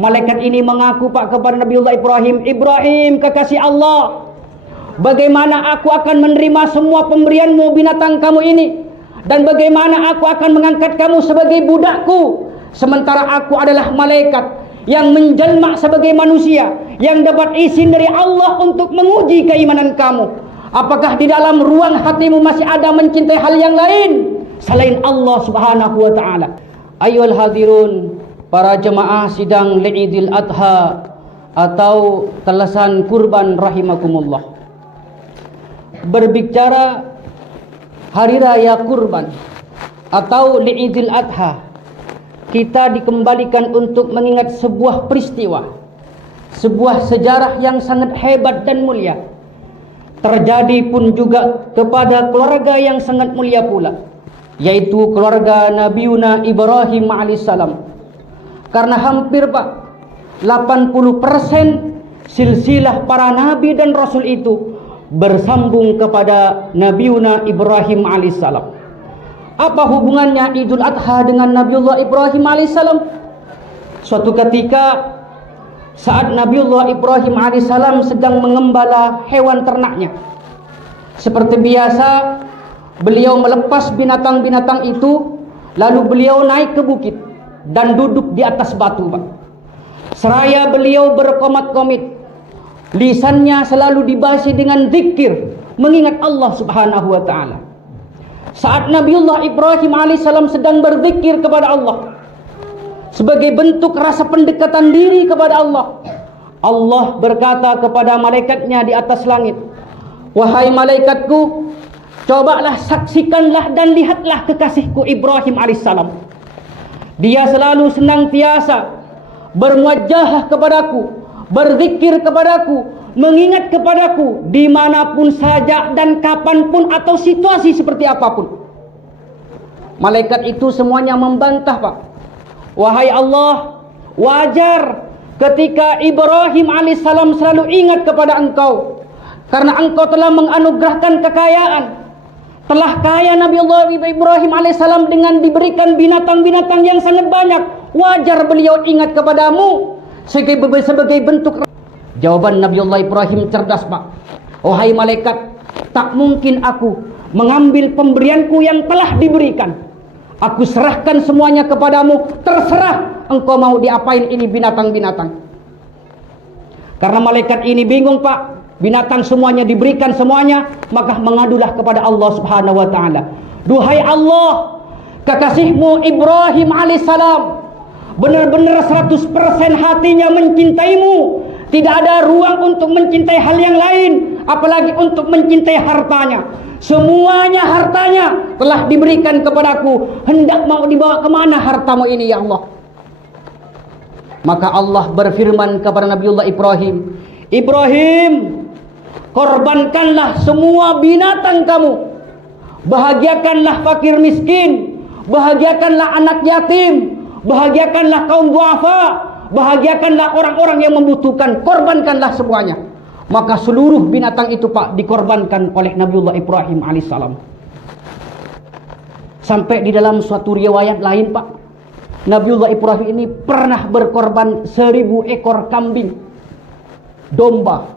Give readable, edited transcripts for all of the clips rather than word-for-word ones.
Malaikat ini mengaku Pak kepada Nabiullah Ibrahim, Ibrahim kekasih Allah, bagaimana aku akan menerima semua pemberianmu binatang kamu ini, dan bagaimana aku akan mengangkat kamu sebagai budakku, sementara aku adalah malaikat yang menjelma sebagai manusia, yang dapat izin dari Allah untuk menguji keimanan kamu. Apakah di dalam ruang hatimu masih ada mencintai hal yang lain selain Allah Subhanahu wa ta'ala? Ayyuhal hadirun, para jemaah sidang Idul Adha atau talasan kurban rahimakumullah. Berbicara hari raya kurban atau Idul Adha, kita dikembalikan untuk mengingat sebuah peristiwa, sebuah sejarah yang sangat hebat dan mulia. Terjadi pun juga kepada keluarga yang sangat mulia pula, yaitu keluarga Nabiuna Ibrahim alaihissalam. Karena hampir Pak 80% silsilah para nabi dan rasul itu bersambung kepada Nabiuna Ibrahim alaihissalam. Apa hubungannya Idul Adha dengan Nabiullah Ibrahim alaihissalam? Suatu ketika saat Nabiullah Ibrahim alaihissalam sedang mengembala hewan ternaknya, seperti biasa beliau melepas binatang-binatang itu, lalu beliau naik ke bukit dan duduk di atas batu Pak. Seraya beliau berkomat-komit, lisannya selalu dibasi dengan zikir, mengingat Allah Subhanahu wa ta'ala. Saat Nabiullah Ibrahim alaihissalam sedang berzikir kepada Allah sebagai bentuk rasa pendekatan diri kepada Allah, Allah berkata kepada malaikatnya di atas langit, wahai malaikatku, cobalah saksikanlah dan lihatlah kekasihku Ibrahim alaihissalam. Dia selalu senantiasa bermuajahah kepadaku, berzikir kepadaku, mengingat kepadaku dimanapun saja dan kapanpun atau situasi seperti apapun. Malaikat itu semuanya membantah Pak, wahai Allah, wajar ketika Ibrahim alaihissalam selalu ingat kepada engkau, karena engkau telah menganugerahkan kekayaan. Telah kaya Nabi Allah Ibrahim alaihissalam dengan diberikan binatang-binatang yang sangat banyak. Wajar beliau ingat kepadamu sebagai bentuk. Jawaban Nabi Allah Ibrahim cerdas Pak, wahai malaikat, tak mungkin aku mengambil pemberianku yang telah diberikan. Aku serahkan semuanya kepadamu, terserah engkau mau diapain ini binatang-binatang. Karena malaikat ini bingung Pak, binatang semuanya diberikan semuanya, maka mengadulah kepada Allah Subhanahu wa ta'ala. Duhai Allah, kekasihmu Ibrahim alaihissalam benar-benar 100% hatinya mencintaimu. Tidak ada ruang untuk mencintai hal yang lain, apalagi untuk mencintai hartanya. Semuanya hartanya telah diberikan kepadaku, hendak mau dibawa kemana hartamu ini ya Allah? Maka Allah berfirman kepada Nabiullah Ibrahim, Ibrahim, korbankanlah semua binatang kamu, bahagiakanlah fakir miskin, bahagiakanlah anak yatim, bahagiakanlah kaum duafa, bahagiakanlah orang-orang yang membutuhkan, korbankanlah semuanya. Maka seluruh binatang itu Pak dikorbankan oleh Nabiullah Ibrahim alaihissalam. Sampai di dalam suatu riwayat lain Pak, Nabiullah Ibrahim ini pernah berkorban 1000 ekor kambing domba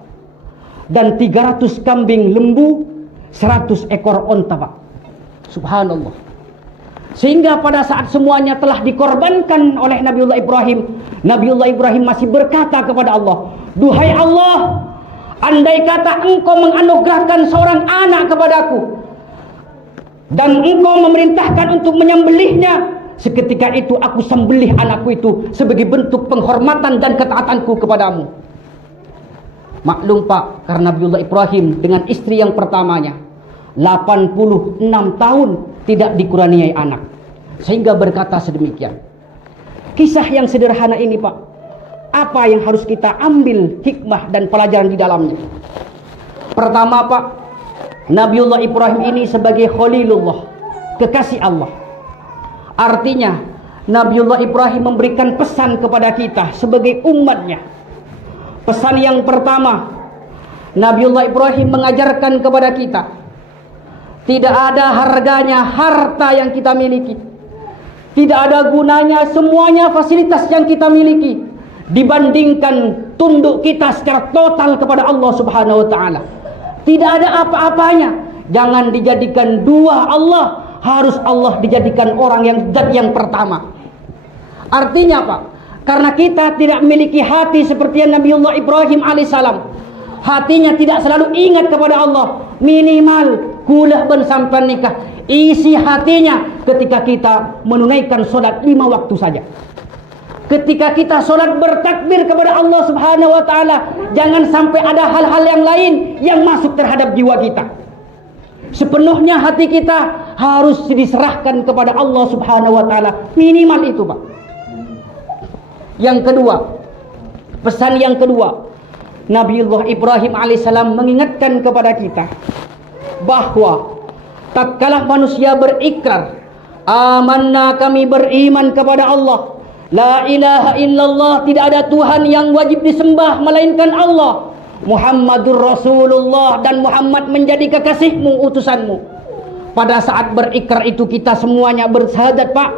dan 300 kambing lembu, 100 ekor onta Pak. Subhanallah. Sehingga pada saat semuanya telah dikorbankan oleh Nabiullah Ibrahim, Nabiullah Ibrahim masih berkata kepada Allah, duhai Allah, andai kata engkau menganugerahkan seorang anak kepadaku dan engkau memerintahkan untuk menyembelihnya, seketika itu aku sembelih anakku itu sebagai bentuk penghormatan dan ketaatanku kepadamu. Maklum Pak, karena Nabiullah Ibrahim dengan istri yang pertamanya 86 tahun tidak dikuraniai anak, sehingga berkata sedemikian. Kisah yang sederhana ini Pak, apa yang harus kita ambil hikmah dan pelajaran di dalamnya? Pertama Pak, Nabiullah Ibrahim ini sebagai Khalilullah, kekasih Allah. Artinya Nabiullah Ibrahim memberikan pesan kepada kita sebagai umatnya. Pesan yang pertama, Nabiullah Ibrahim mengajarkan kepada kita, tidak ada harganya harta yang kita miliki, tidak ada gunanya semuanya fasilitas yang kita miliki dibandingkan tunduk kita secara total kepada Allah Subhanahu wa taala. Tidak ada apa-apanya. Jangan dijadikan dua Allah, harus Allah dijadikan orang yang zat yang pertama. Artinya apa? Karena kita tidak memiliki hati seperti Nabiullah Ibrahim alaihissalam. Hatinya tidak selalu ingat kepada Allah. Minimal kulah ben sampai nikah, isi hatinya ketika kita menunaikan solat 5 waktu saja. Ketika kita solat bertakbir kepada Allah Subhanahu wa taala, jangan sampai ada hal-hal yang lain yang masuk terhadap jiwa kita. Sepenuhnya hati kita harus diserahkan kepada Allah Subhanahu wa taala. Minimal itu, Pak. Yang kedua, pesan yang kedua, Nabiullah Ibrahim alaihissalam mengingatkan kepada kita bahwa tatkala manusia berikrar, amanna, kami beriman kepada Allah, la ilaha illallah, tidak ada Tuhan yang wajib disembah melainkan Allah, Muhammadur Rasulullah, dan Muhammad menjadi kekasihmu, utusanmu. Pada saat berikrar itu kita semuanya bersyahadat, Pak.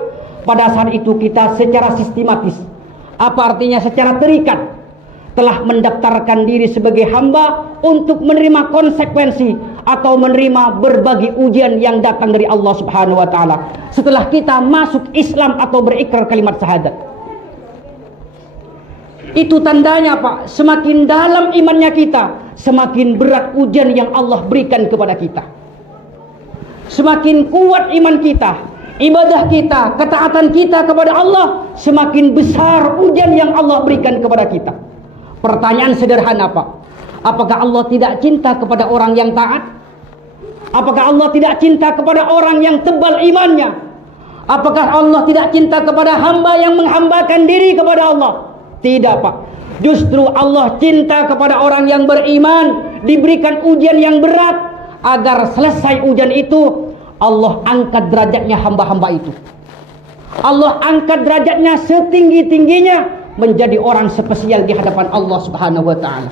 Pada saat itu kita secara sistematis, apa artinya secara terikat, telah mendaftarkan diri sebagai hamba untuk menerima konsekuensi atau menerima berbagai ujian yang datang dari Allah Subhanahu wa taala setelah kita masuk Islam atau berikrar kalimat syahadat. Itu tandanya, Pak, semakin dalam imannya kita, semakin berat ujian yang Allah berikan kepada kita. Semakin kuat iman kita, ibadah kita, ketaatan kita kepada Allah, semakin besar ujian yang Allah berikan kepada kita. Pertanyaan sederhana, Pak. Apakah Allah tidak cinta kepada orang yang taat? Apakah Allah tidak cinta kepada orang yang tebal imannya? Apakah Allah tidak cinta kepada hamba yang menghambakan diri kepada Allah? Tidak, Pak. Justru Allah cinta kepada orang yang beriman, diberikan ujian yang berat, agar selesai ujian itu Allah angkat derajatnya hamba-hamba itu. Allah angkat derajatnya setinggi-tingginya menjadi orang spesial di hadapan Allah Subhanahu wa taala.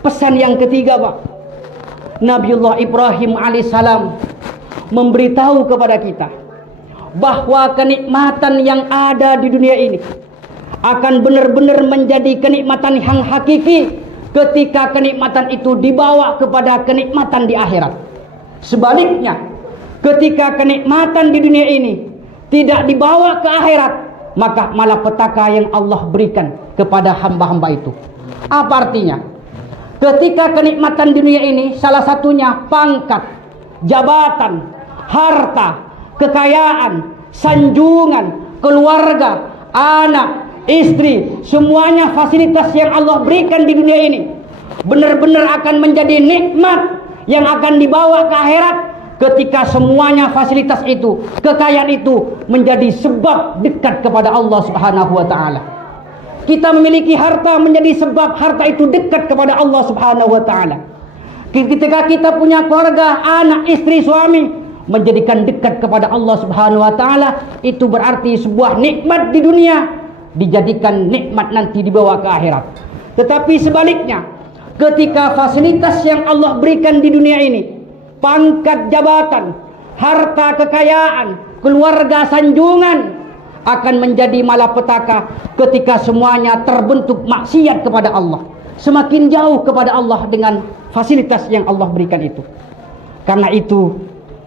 Pesan yang ketiga, Pak. Nabiullah Ibrahim alaihissalam memberitahu kepada kita bahwa kenikmatan yang ada di dunia ini akan benar-benar menjadi kenikmatan yang hakiki ketika kenikmatan itu dibawa kepada kenikmatan di akhirat. Sebaliknya, ketika kenikmatan di dunia ini tidak dibawa ke akhirat, maka malapetaka yang Allah berikan kepada hamba-hamba itu. Apa artinya? Ketika kenikmatan di dunia ini salah satunya pangkat, jabatan, harta, kekayaan, sanjungan, keluarga, anak, istri, semuanya fasilitas yang Allah berikan di dunia ini benar-benar akan menjadi nikmat yang akan dibawa ke akhirat ketika semuanya fasilitas itu, kekayaan itu menjadi sebab dekat kepada Allah Subhanahu wa taala. Kita memiliki harta menjadi sebab harta itu dekat kepada Allah Subhanahu wa taala. Ketika kita punya keluarga, anak, istri, suami, menjadikan dekat kepada Allah Subhanahu wa taala, itu berarti sebuah nikmat di dunia dijadikan nikmat nanti dibawa ke akhirat. Tetapi sebaliknya, ketika fasilitas yang Allah berikan di dunia ini, pangkat jabatan, harta kekayaan, keluarga sanjungan, akan menjadi malapetaka ketika semuanya terbentuk maksiat kepada Allah, semakin jauh kepada Allah dengan fasilitas yang Allah berikan itu. Karena itu,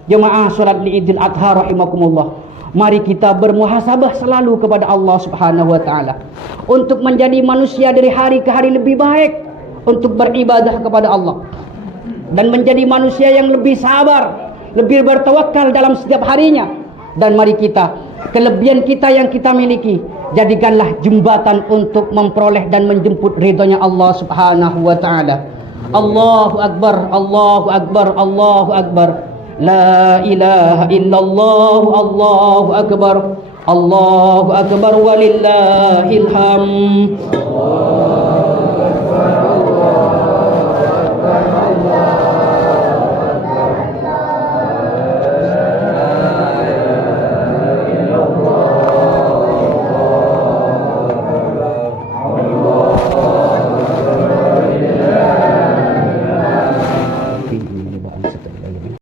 jemaah salat Idul Adha rahimakumullah, mari kita bermuhasabah selalu kepada Allah Subhanahu wa taala untuk menjadi manusia dari hari ke hari lebih baik, untuk beribadah kepada Allah dan menjadi manusia yang lebih sabar, lebih bertawakal dalam setiap harinya. Dan mari kita, kelebihan kita yang kita miliki, jadikanlah jembatan untuk memperoleh dan menjemput ridhonya Allah Subhanahu wa taala. Allahu akbar, Allahu akbar, Allahu akbar. La ilaha illallah, Allahu akbar, Allahu akbar, walillahil hamd.